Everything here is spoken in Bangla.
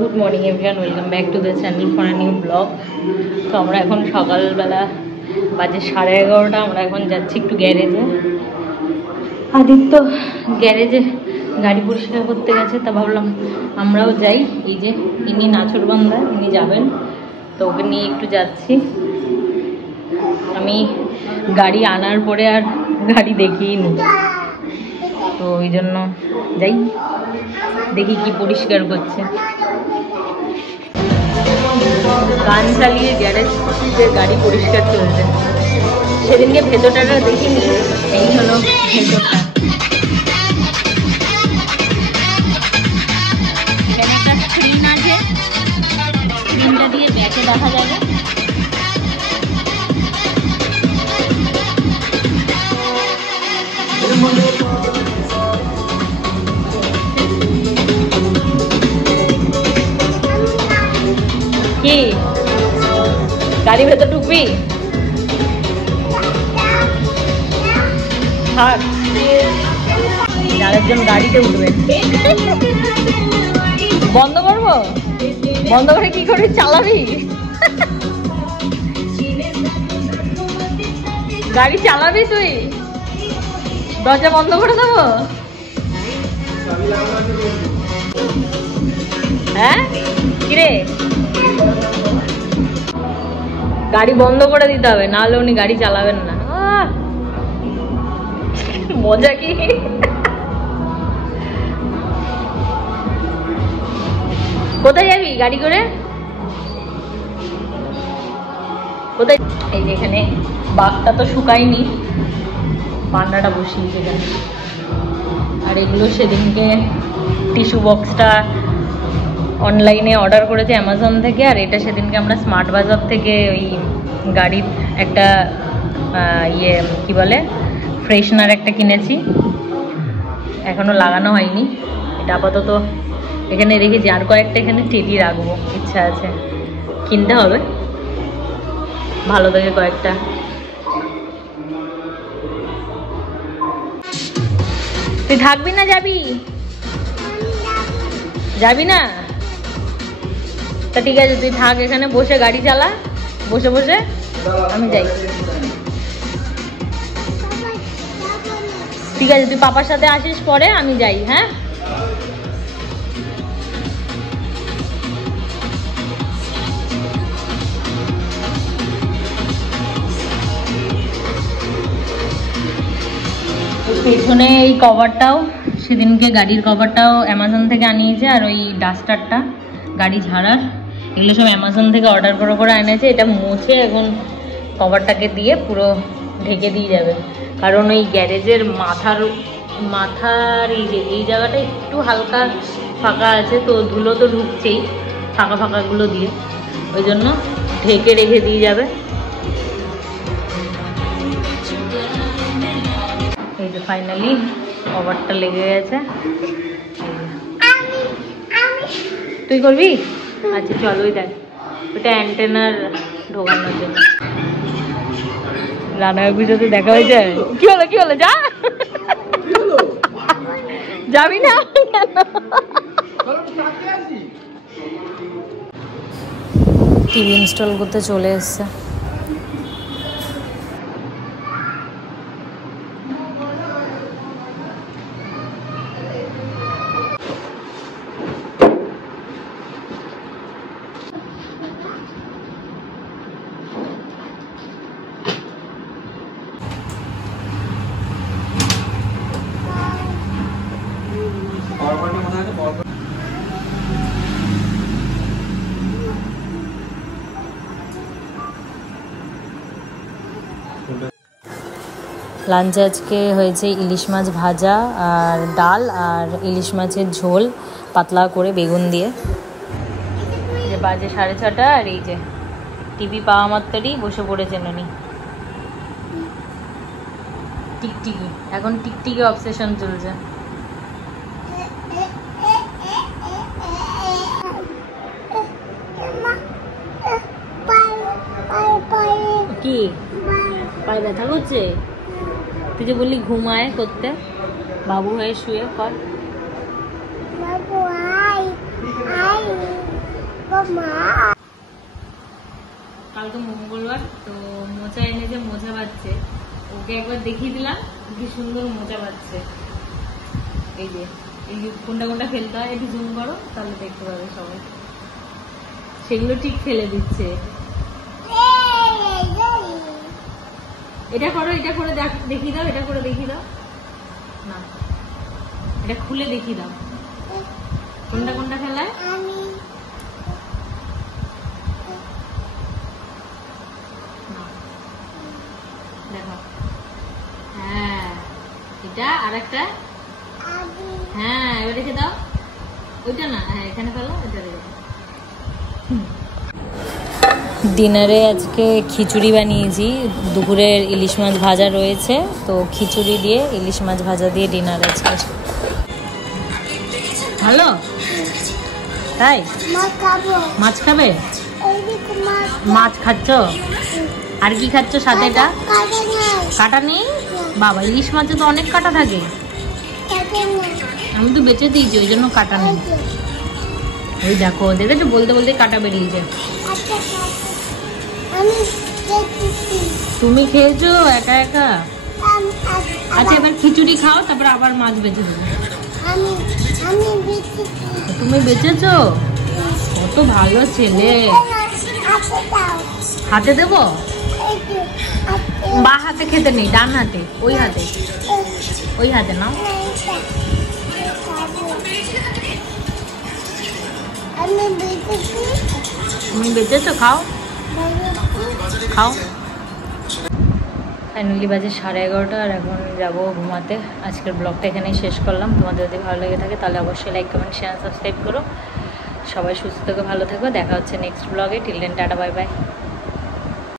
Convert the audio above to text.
Good morning everyone, welcome back to the channel for a new blog. তো আমরা এখন সকালবেলা বাজে 11:30। আমরা এখন যাচ্ছি একটু গ্যারেজে। আদিত্য গ্যারেজে গাড়ি পরিষ্কার করতে গেছে, তা ভাবলাম আমরাও যাই। এই যে ইনি নাছরবান্ধা, ইনি যাবেন, তো ওকে নিয়ে একটু যাচ্ছি। আমি গাড়ি আনার পরে আর গাড়ি দেখিনি, তো ওই জন্য যাই, দেখি কি পরিষ্কার করছে। গান চালিয়ে গ্যারেজে গাড়ি পরিষ্কার চলছে। সেদিনকে ভেতরটা দেখিনি, এই হলো ভেতরটা। এখানে একটা স্ক্রিন আছে, স্ক্রিনটা দিয়ে ব্যাকে দেখা যাবে। কি গাড়ি ভেতর ঢুকবি? আরেকজন গাড়িতে উঠবে। বন্ধ করবো? বন্ধ করে কি করবি? চালাবি? গাড়ি চালাবি তুই? দরজা বন্ধ করে দেবো? হ্যাঁ কিরে, গাড়ি বন্ধ করে দিতে হবে, নাহলে উনি গাড়ি চালাবেন না। মজা কি! কোথায় যাবি গাড়ি করে? কোথায়? এই যে এখানে বাঘটা তো শুকায়নি, পান্ডাটা বসিয়েছে এখানে। আর এগুলো সেদিনকে টিস্যু বক্সটা অনলাইনে অর্ডার করেছে অ্যামাজন থেকে, আর এটা সেদিনকে আমরা স্মার্ট বাজার থেকে ওই গাড়ির একটা কি বলে ফ্রেশনার একটা কিনেছি, এখনো লাগানো হয়নি। এটা আপাতত এখানে রেখেছি, আর কয়েকটা এখানে টেডি রাখবো, ইচ্ছা আছে, কিনতে হবে ভালো থেকে কয়েকটা। তুই থাকবি না যাবি? যাবি না? তা ঠিক আছে, তুই থাক এখানে বসে, গাড়ি চালা বসে বসে, আমি যাই। ঠিক আছে, তুই পাপার সাথে আসিস পরে, আমি যাই। হ্যাঁ পেছনে এই কভারটাও সেদিনকে গাড়ির কভারটাও অ্যামাজন থেকে আনিয়েছে, আর ওই ডাস্টারটা গাড়ি ঝাড়ার, এগুলো সব অ্যামাজন থেকে অর্ডার করে এনেছে। এটা মুছে এখন কভারটাকে দিয়ে পুরো ঢেকে দিয়ে যাবে, কারণ ওই গ্যারেজের মাথার এই জায়গাটা একটু হালকা ফাঁকা আছে, তো ধুলো তো ঢুকছেই ফাঁকাগুলো দিয়ে, ওই জন্য ঢেকে রেখে দিয়ে যাবে। এই যে ফাইনালি কভারটা লেগে গেছে। তুই করবি? আচ্ছা চল, ওই দেখ, ওটা অ্যান্টেনার ঢোকানোর জন্য। রানাঘাটের সাথে দেখা হয়েছে। কি হলো কি হলো? যা, যাবি না? টিভি ইনস্টল করতে চলে এসছে। লাঞ্চে আজকে হয়েছে ইলিশ মাছ ভাজা আর ডাল, আর ইলিশ মাছের ঝোল পাতলা করে বেগুন দিয়ে। যে বাজে 6:30, আর এই যে টিভি পাওয়া মাত্রই বসে পড়েছেন উনি। টিকটিকি, এখন টিকটিকি অবসেশন চলছে। কি পায়ে ব্যথা করছে? তুই যে বললি ঘুমায় করতে, বাবু হয়ে শুয়ে কর। বাবু আই আই কালকে মঙ্গলবার তো মোচা এনেছে, মোচা বাচ্ছে। ওকে একবার দেখিয়ে দিলাম কি সুন্দর মোচা বাচ্ছে। এই যে কোনটা কোনটা ফেলতে হয় একটু জুম করো, তাহলে দেখতে পাবে সবাই। সেগুলো ঠিক ফেলে দিচ্ছে। এটা করো, এটা করে দেখিয়ে দাও, এটা করে দেখিয়ে দাও না, এটা খুলে দেখিয়ে দাও কোনটা কোনটা ফেলায়। দেখো, হ্যাঁ এটা আর একটা, হ্যাঁ এবার রেখে দাও। ওইটা না, হ্যাঁ এখানে ফেলো, এটা রেখে দাও। ডিনারে আজকে খিচুড়ি বানিয়েছি। দুপুরের ইলিশ মাছ ভাজা রয়েছে, তো খিচুড়ি দিয়ে ইলিশ মাছ ভাজা দিয়ে ডিনার আজকে। ভালো তাই? মাছ খাবে? মাছ খাচ্ছ? আর কি খাচ্ছ সাথে? এটা কাটা নেই? বাবা, ইলিশ মাছে তো অনেক কাটা থাকে। আমি তো বেঁচে দিয়েছি, ওই জন্য কাটা নেই। ওই দেখো, দেখেছো বলতে বলতে কাটা বেরিয়েছে। তুমি খেয়েছো একা একা? আচ্ছা এবার খিচুড়ি খাও, তারপর আবার মাছ বেঁচে দেবো। তুমি বেঁচেছো? কত ভালো ছেলে। হাতে দেবো? বা হাতে খেতে নেই, ডান হাতে, ওই হাতে, ওই হাতে নাও। তুমি বেঁচেছো, খাও খাও। ফাইনালি বাজে 11:30 আর এখন যাবো ঘুমাতে। আজকের ব্লগটা এখানেই শেষ করলাম। তোমাদের যদি ভালো লেগে থাকে তাহলে অবশ্যই লাইক, কমেন্ট, শেয়ার, সাবস্ক্রাইব করো। সবাই সুস্থ থেকো, ভালো থেকো। দেখা হচ্ছে নেক্সট ব্লগে। Till then tata, bye by.